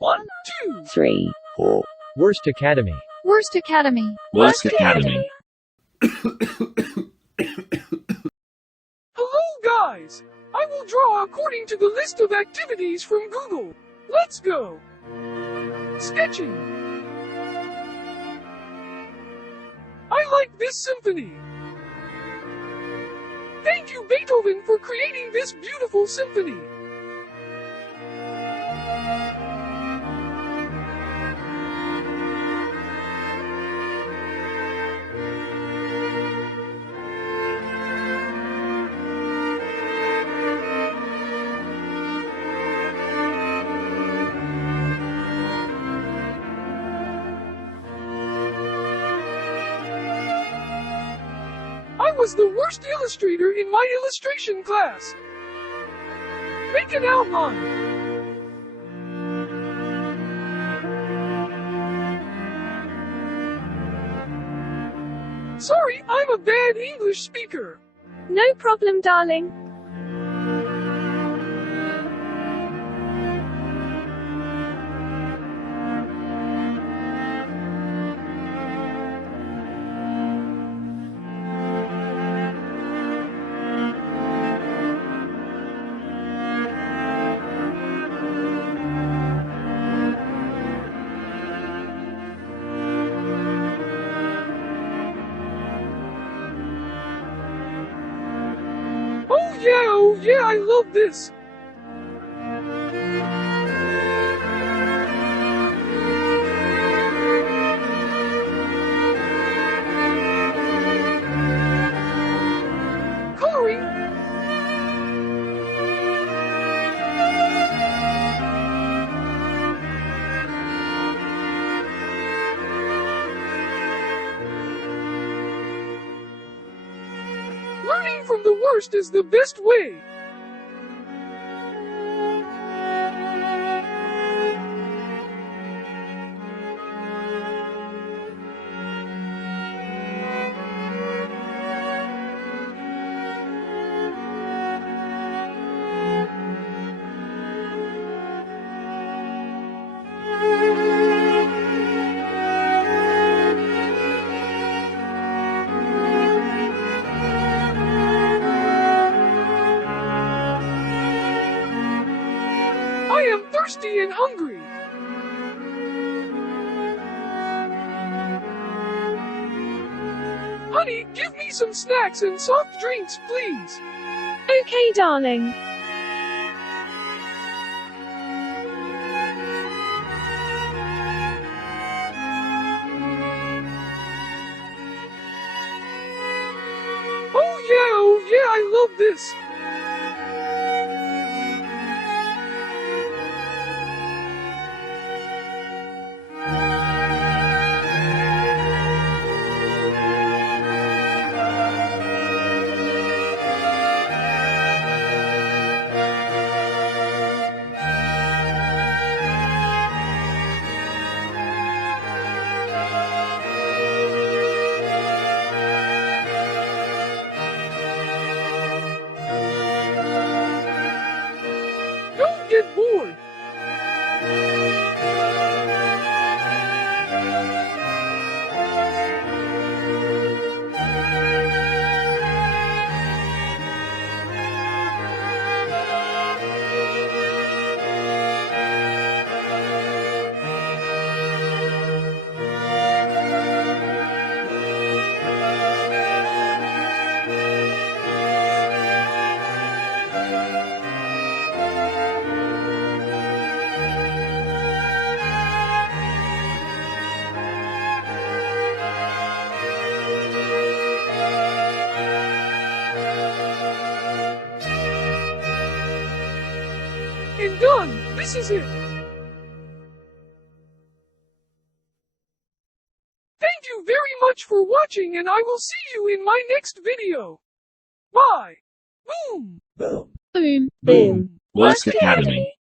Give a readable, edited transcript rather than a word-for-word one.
1, 2, 3, 4. Worst Academy. Worst Academy. Worst Academy. Hello guys! I will draw according to the list of activities from Google. Let's go! Sketching. I like this symphony. Thank you Beethoven for creating this beautiful symphony. I was the worst illustrator in my illustration class. Make an outline. Sorry, I'm a bad English speaker. No problem, darling. Oh yeah, I love this. Coloring. Learning from the worst is the best way. I am thirsty and hungry. Honey, give me some snacks and soft drinks, please. Okay, darling. Oh yeah, I love this. Don't get bored. And done. This is it. Thank you very much for watching and I will see you in my next video. Bye. Boom. Boom. Boom. Boom. Worst Academy.